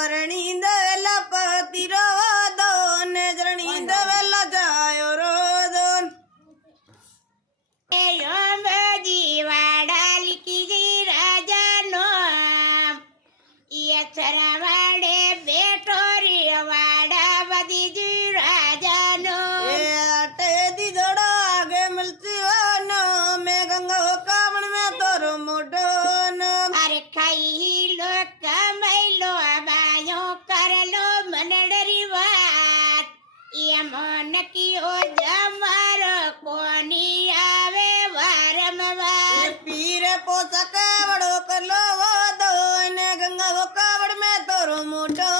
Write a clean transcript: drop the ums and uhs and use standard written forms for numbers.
પરણી દવેલા પતિ રોદો ને જરણી દવેલા જાયો રોદો જીવાડા લીકી ગઈ રાજાનો વાડે બેઠો રે વાડા બધી જી રાજાનો એ આટે દીધડો આગે મિલતી વાનો મેં ગંગા કામણ મેં તોરો મોઢો અરે ખાઈ લો કમાઈ લો બાયો કરલો મનડરી વાત એ મન કયો જમારો કોની આવે વારંવાર પીરે પોસકે વડો કરલો વાદો ને ગંગા કાવડ મેં તોરો મોઢો